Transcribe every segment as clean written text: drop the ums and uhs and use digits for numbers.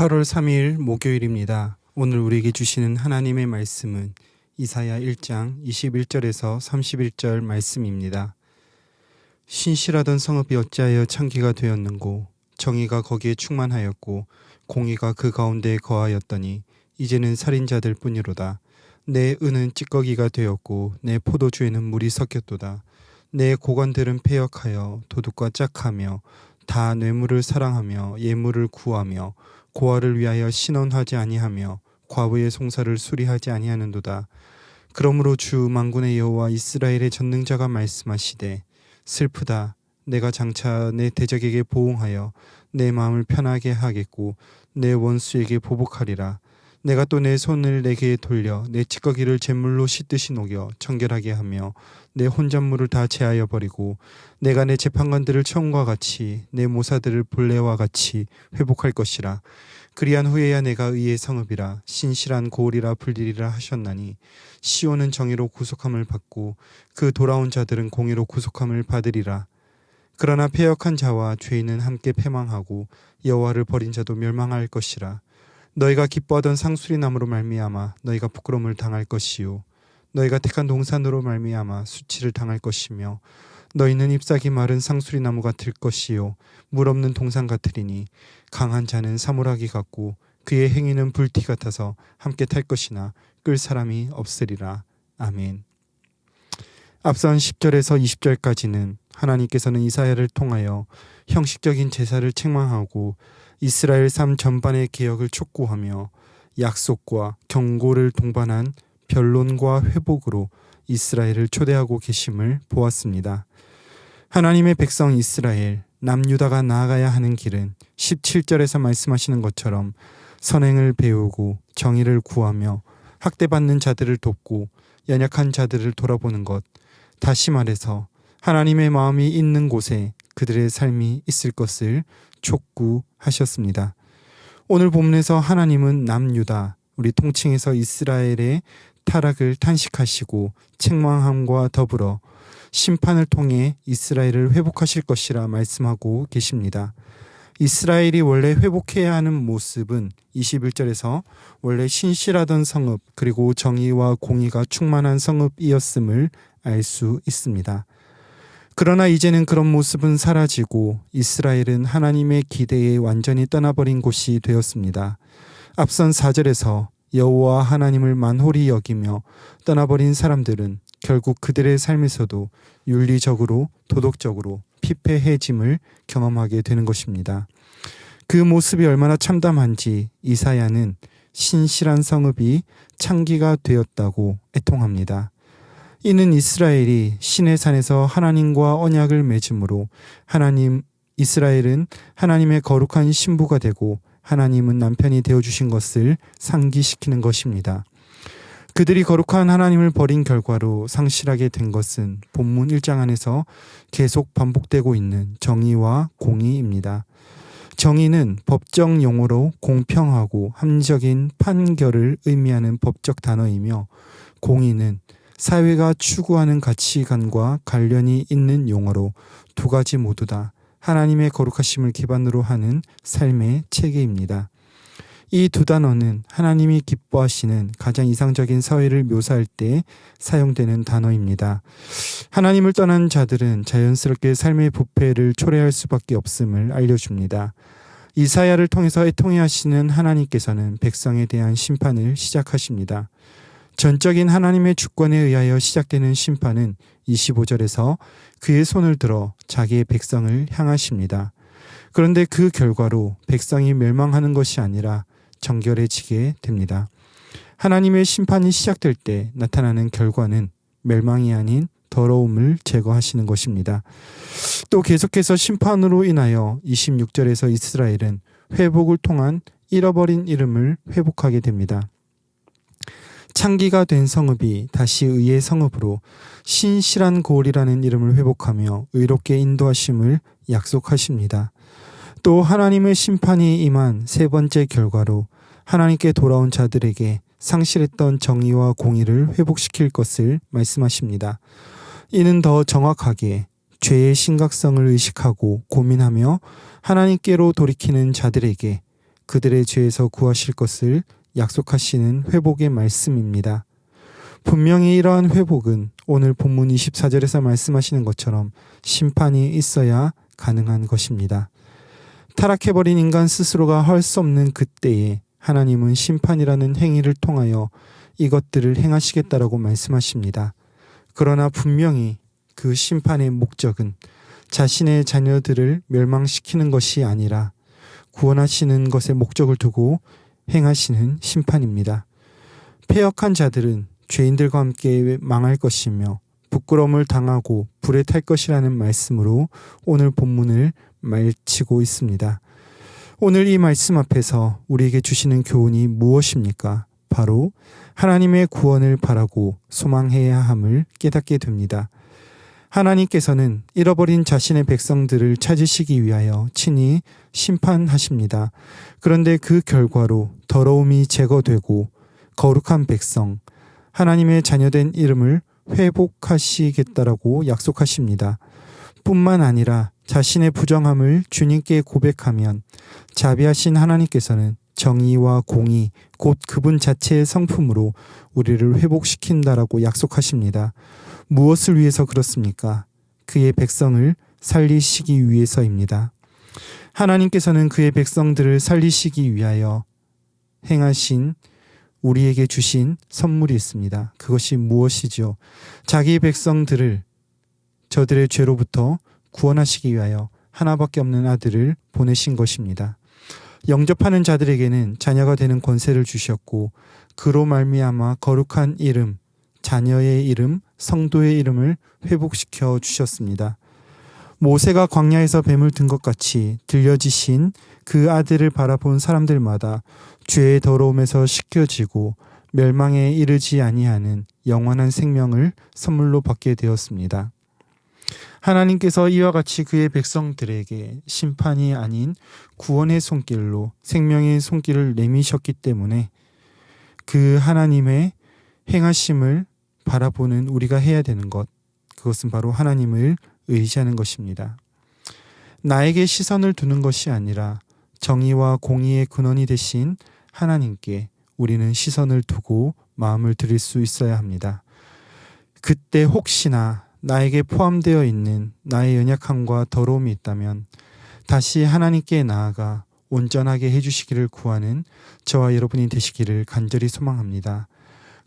8월 3일 목요일입니다. 오늘 우리에게 주시는 하나님의 말씀은 이사야 1장 21절에서 31절 말씀입니다. 신실하던 성읍이 어찌하여 창기가 되었는고 정의가 거기에 충만하였고 공의가 그 가운데에 거하였더니 이제는 살인자들 뿐이로다. 내 은은 찌꺼기가 되었고 내 포도주에는 물이 섞였도다. 내 고관들은 패역하여 도둑과 짝하며 다 뇌물을 사랑하며 예물을 구하며 고아를 위하여 신원하지 아니하며 과부의 송사를 수리하지 아니하는도다. 그러므로 주 만군의 여호와 이스라엘의 전능자가 말씀하시되 슬프다. 내가 장차 내 대적에게 보응하여 내 마음을 편하게 하겠고 내 원수에게 보복하리라. 내가 또 내 손을 내게 돌려 내 찌꺼기를 제물로 씻듯이 녹여 청결하게 하며 내 혼잣물을 다 제하여 버리고 내가 내 재판관들을 처음과 같이 내 모사들을 본래와 같이 회복할 것이라. 그리한 후에야 내가 의의 성읍이라 신실한 고을이라 불리리라 하셨나니 시온은 정의로 구속함을 받고 그 돌아온 자들은 공의로 구속함을 받으리라. 그러나 패역한 자와 죄인은 함께 패망하고 여호와를 버린 자도 멸망할 것이라. 너희가 기뻐하던 상수리나무로 말미암아 너희가 부끄러움을 당할 것이요 너희가 택한 동산으로 말미암아 수치를 당할 것이며 너희는 잎사귀 마른 상수리나무 같을 것이요 물 없는 동산 같으리니 강한 자는 사물하기 같고 그의 행위는 불티 같아서 함께 탈 것이나 끌 사람이 없으리라. 아멘. 앞선 10절에서 20절까지는 하나님께서는 이사야를 통하여 형식적인 제사를 책망하고 이스라엘 삶 전반의 개혁을 촉구하며 약속과 경고를 동반한 변론과 회복으로 이스라엘을 초대하고 계심을 보았습니다. 하나님의 백성 이스라엘, 남유다가 나아가야 하는 길은 17절에서 말씀하시는 것처럼 선행을 배우고 정의를 구하며 학대받는 자들을 돕고 연약한 자들을 돌아보는 것, 다시 말해서 하나님의 마음이 있는 곳에 그들의 삶이 있을 것을 촉구하셨습니다. 오늘 본문에서 하나님은 남유다, 우리 통칭해서 이스라엘의 타락을 탄식하시고 책망함과 더불어 심판을 통해 이스라엘을 회복하실 것이라 말씀하고 계십니다. 이스라엘이 원래 회복해야 하는 모습은 21절에서 원래 신실하던 성읍 그리고 정의와 공의가 충만한 성읍이었음을 알 수 있습니다. 그러나 이제는 그런 모습은 사라지고 이스라엘은 하나님의 기대에 완전히 떠나버린 곳이 되었습니다. 앞선 4절에서 여호와 하나님을 만홀히 여기며 떠나버린 사람들은 결국 그들의 삶에서도 윤리적으로 도덕적으로 피폐해짐을 경험하게 되는 것입니다. 그 모습이 얼마나 참담한지 이사야는 신실한 성읍이 창기가 되었다고 애통합니다. 이는 이스라엘이 시내 산에서 하나님과 언약을 맺음으로 이스라엘은 하나님의 거룩한 신부가 되고 하나님은 남편이 되어주신 것을 상기시키는 것입니다. 그들이 거룩한 하나님을 버린 결과로 상실하게 된 것은 본문 1장 안에서 계속 반복되고 있는 정의와 공의입니다. 정의는 법적 용어로 공평하고 합리적인 판결을 의미하는 법적 단어이며 공의는 사회가 추구하는 가치관과 관련이 있는 용어로 두 가지 모두 다 하나님의 거룩하심을 기반으로 하는 삶의 체계입니다. 이 두 단어는 하나님이 기뻐하시는 가장 이상적인 사회를 묘사할 때 사용되는 단어입니다. 하나님을 떠난 자들은 자연스럽게 삶의 부패를 초래할 수밖에 없음을 알려줍니다. 이사야를 통해서 애통해 하시는 하나님께서는 백성에 대한 심판을 시작하십니다. 전적인 하나님의 주권에 의하여 시작되는 심판은 25절에서 그의 손을 들어 자기의 백성을 향하십니다. 그런데 그 결과로 백성이 멸망하는 것이 아니라 정결해지게 됩니다. 하나님의 심판이 시작될 때 나타나는 결과는 멸망이 아닌 더러움을 제거하시는 것입니다. 또 계속해서 심판으로 인하여 26절에서 이스라엘은 회복을 통한 잃어버린 이름을 회복하게 됩니다. 창기가 된 성읍이 다시 의의 성읍으로 신실한 고을이라는 이름을 회복하며 의롭게 인도하심을 약속하십니다. 또 하나님의 심판이 임한 세 번째 결과로 하나님께 돌아온 자들에게 상실했던 정의와 공의를 회복시킬 것을 말씀하십니다. 이는 더 정확하게 죄의 심각성을 의식하고 고민하며 하나님께로 돌이키는 자들에게 그들의 죄에서 구하실 것을 약속하시는 회복의 말씀입니다. 분명히 이러한 회복은 오늘 본문 24절에서 말씀하시는 것처럼 심판이 있어야 가능한 것입니다. 타락해버린 인간 스스로가 할 수 없는 그때에 하나님은 심판이라는 행위를 통하여 이것들을 행하시겠다라고 말씀하십니다. 그러나 분명히 그 심판의 목적은 자신의 자녀들을 멸망시키는 것이 아니라 구원하시는 것에 목적을 두고 행하시는 심판입니다. 패역한 자들은 죄인들과 함께 망할 것이며 부끄러움을 당하고 불에 탈 것이라는 말씀으로 오늘 본문을 마치고 있습니다. 오늘 이 말씀 앞에서 우리에게 주시는 교훈이 무엇입니까? 바로 하나님의 구원을 바라고 소망해야 함을 깨닫게 됩니다. 하나님께서는 잃어버린 자신의 백성들을 찾으시기 위하여 친히 심판하십니다. 그런데 그 결과로 더러움이 제거되고 거룩한 백성, 하나님의 자녀된 이름을 회복하시겠다라고 약속하십니다. 뿐만 아니라 자신의 부정함을 주님께 고백하면 자비하신 하나님께서는 정의와 공의, 곧 그분 자체의 성품으로 우리를 회복시킨다라고 약속하십니다. 무엇을 위해서 그렇습니까? 그의 백성을 살리시기 위해서입니다. 하나님께서는 그의 백성들을 살리시기 위하여 행하신 우리에게 주신 선물이 있습니다. 그것이 무엇이죠? 자기 백성들을 저들의 죄로부터 구원하시기 위하여 하나밖에 없는 아들을 보내신 것입니다. 영접하는 자들에게는 자녀가 되는 권세를 주셨고 그로 말미암아 거룩한 이름, 자녀의 이름, 성도의 이름을 회복시켜 주셨습니다. 모세가 광야에서 뱀을 든 것 같이 들려지신 그 아들을 바라본 사람들마다 죄의 더러움에서 씻겨지고 멸망에 이르지 아니하는 영원한 생명을 선물로 받게 되었습니다. 하나님께서 이와 같이 그의 백성들에게 심판이 아닌 구원의 손길로 생명의 손길을 내미셨기 때문에 그 하나님의 행하심을 바라보는 우리가 해야 되는 것, 그것은 바로 하나님을 의지하는 것입니다. 나에게 시선을 두는 것이 아니라 정의와 공의의 근원이 되신 하나님께 우리는 시선을 두고 마음을 드릴 수 있어야 합니다. 그때 혹시나 나에게 포함되어 있는 나의 연약함과 더러움이 있다면 다시 하나님께 나아가 온전하게 해주시기를 구하는 저와 여러분이 되시기를 간절히 소망합니다.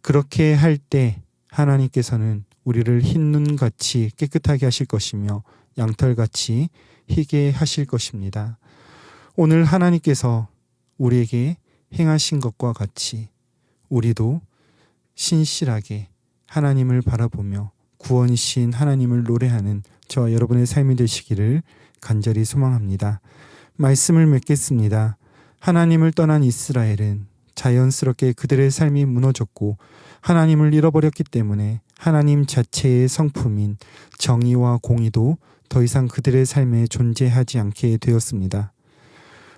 그렇게 할 때 하나님께서는 우리를 흰 눈같이 깨끗하게 하실 것이며 양털같이 희게 하실 것입니다. 오늘 하나님께서 우리에게 행하신 것과 같이 우리도 신실하게 하나님을 바라보며 구원이신 하나님을 노래하는 저와 여러분의 삶이 되시기를 간절히 소망합니다. 말씀을 맺겠습니다. 하나님을 떠난 이스라엘은 자연스럽게 그들의 삶이 무너졌고 하나님을 잃어버렸기 때문에 하나님 자체의 성품인 정의와 공의도 더 이상 그들의 삶에 존재하지 않게 되었습니다.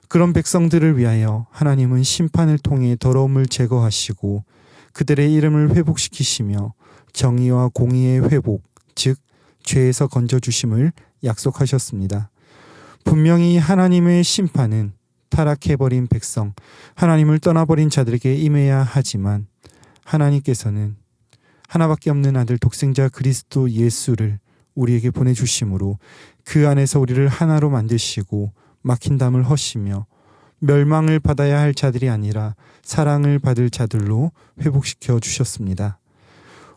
그런 백성들을 위하여 하나님은 심판을 통해 더러움을 제거하시고 그들의 이름을 회복시키시며 정의와 공의의 회복, 즉 죄에서 건져주심을 약속하셨습니다. 분명히 하나님의 심판은 타락해버린 백성, 하나님을 떠나버린 자들에게 임해야 하지만 하나님께서는 하나밖에 없는 아들 독생자 그리스도 예수를 우리에게 보내주심으로 그 안에서 우리를 하나로 만드시고 막힌 담을 허시며 멸망을 받아야 할 자들이 아니라 사랑을 받을 자들로 회복시켜 주셨습니다.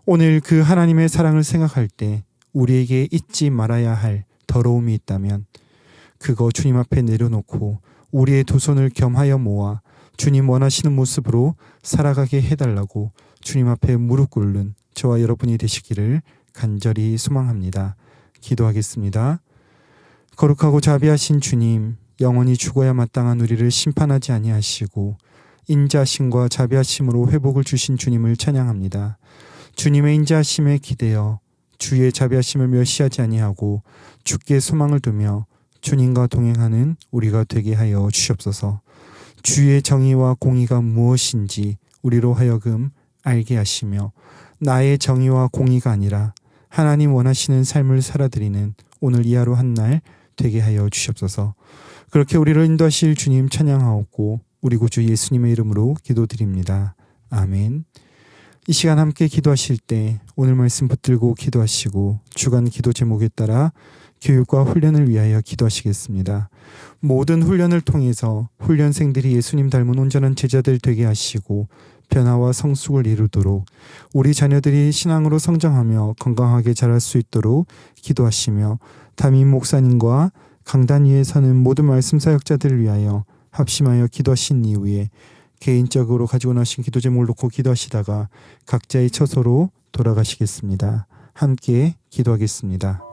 오늘 그 하나님의 사랑을 생각할 때 우리에게 잊지 말아야 할 더러움이 있다면 그거 주님 앞에 내려놓고 우리의 두 손을 겸하여 모아 주님 원하시는 모습으로 살아가게 해달라고 주님 앞에 무릎 꿇는 저와 여러분이 되시기를 간절히 소망합니다. 기도하겠습니다. 거룩하고 자비하신 주님, 영원히 죽어야 마땅한 우리를 심판하지 아니하시고 인자하심과 자비하심으로 회복을 주신 주님을 찬양합니다. 주님의 인자하심에 기대어 주의 자비하심을 멸시하지 아니하고 주께 소망을 두며 주님과 동행하는 우리가 되게 하여 주시옵소서. 주의 정의와 공의가 무엇인지 우리로 하여금 알게 하시며 나의 정의와 공의가 아니라 하나님 원하시는 삶을 살아드리는 오늘 이하로 한 날 되게 하여 주시옵소서. 그렇게 우리를 인도하실 주님 찬양하옵고 우리 구주 예수님의 이름으로 기도드립니다. 아멘. 이 시간 함께 기도하실 때 오늘 말씀 붙들고 기도하시고 주간 기도 제목에 따라 교육과 훈련을 위하여 기도하시겠습니다. 모든 훈련을 통해서 훈련생들이 예수님 닮은 온전한 제자들 되게 하시고 변화와 성숙을 이루도록 우리 자녀들이 신앙으로 성장하며 건강하게 자랄 수 있도록 기도하시며 담임 목사님과 강단 위에 서는 모든 말씀 사역자들을 위하여 합심하여 기도하신 이후에 개인적으로 가지고 나신 기도 제목을 놓고 기도하시다가 각자의 처소로 돌아가시겠습니다. 함께 기도하겠습니다.